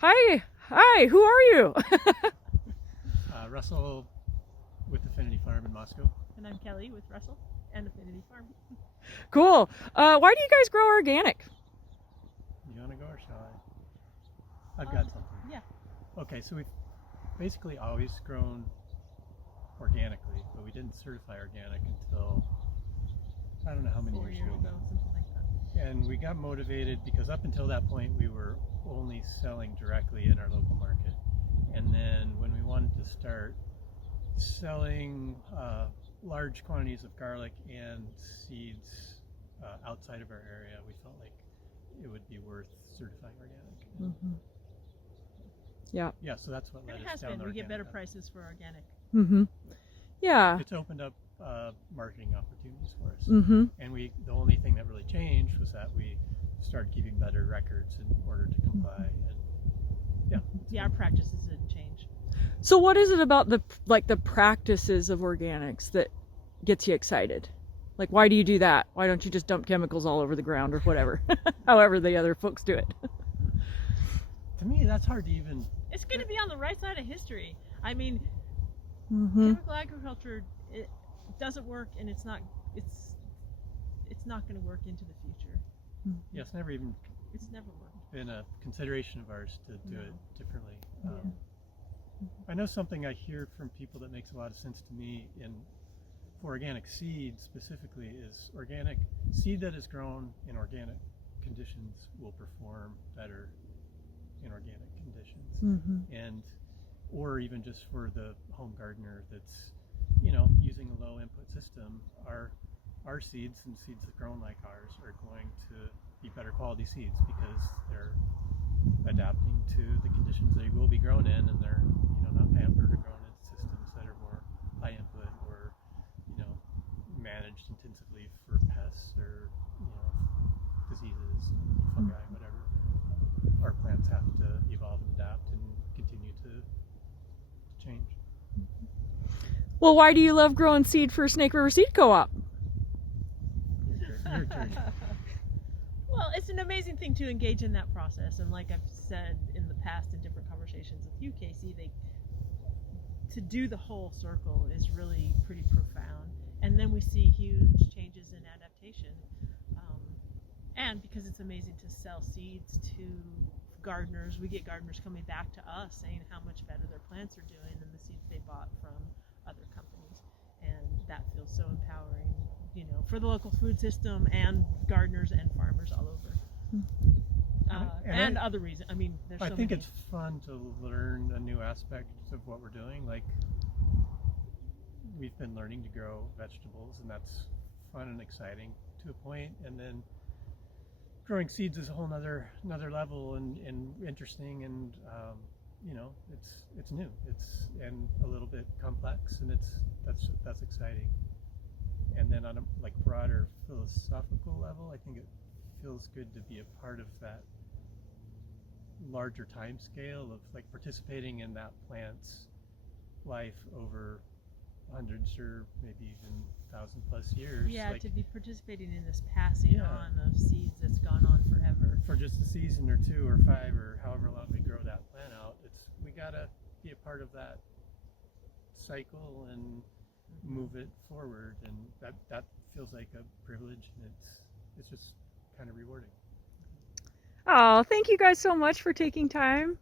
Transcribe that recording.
Hi, hi, who are you? Russell with Affinity Farm in Moscow. And I'm Kelly with Russell and Affinity Farm. Cool. Why do you guys grow organic? You want to go or shall I? I've got something. Yeah. Okay, so we've basically always grown organically, but we didn't certify organic until I don't know how many 4 years years ago. ago, something like that. And we got motivated because up until that point we were only selling directly in our local market. And then when we wanted to start selling large quantities of garlic and seeds outside of our area, we felt like it would be worth certifying organic. Mm-hmm. Yeah. Yeah, so that's what led And it us has down been. the We get better organic path. prices for organic. Mm-hmm. Yeah. It's opened up marketing opportunities for us. Mm-hmm. And the only thing that really changed was that we started keeping better records in order to comply. And Yeah, our practices didn't change. So what is it about the practices of organics that gets you excited? Like, why do you do that? Why don't you just dump chemicals all over the ground or whatever? However the other folks do it. to me, that's hard to even. It's going to be on the right side of history. I mean, Mm-hmm. chemical agriculture, it doesn't work, and it's not going to work into the future. Yeah, it's never even It's never worked. been a consideration of ours to do it differently. Yeah. I know something I hear from people that makes a lot of sense to me for organic seed specifically is organic seed that is grown in organic conditions will perform better in organic conditions. Mm-hmm. And or even just for the home gardener that's using a low input system, our seeds and seeds that grown like ours are going to be better quality seeds because they're adapting to the conditions they will be grown in, and they're not pampered or grown in systems that are more high input or managed intensively for pests or diseases, fungi, whatever. Our plants have to evolve and adapt and continue to change. Well, why do you love growing seed for Snake River Seed Co-op? Your turn. Well, it's an amazing thing to engage in that process, and like I've said in the past in different conversations with you, Casey, to do the whole circle is really pretty profound, and then we see huge changes in adaptation. And because it's amazing to sell seeds to gardeners, we get gardeners coming back to us saying how much better their plants are doing than the seeds they bought from other companies, and that feels so empowering. For the local food system and gardeners and farmers all over. And other reasons. I mean, there's I so think many. it's fun to learn a new aspect of what we're doing. Like, we've been learning to grow vegetables, and that's fun and exciting to a point. And then growing seeds is a whole nother level and interesting, and it's new. It's and a little bit complex, and that's exciting. And then on a broader philosophical level, I think it feels good to be a part of that larger time scale of participating in that plant's life over hundreds or maybe even 1,000+ years. Yeah, to be participating in this passing on of seeds that's gone on forever. For just a season or 2 or 5 or however long we grow that plant out, we gotta be a part of that cycle and move it forward, and that feels like a privilege, and it's just kind of rewarding. Oh, thank you guys so much for taking time.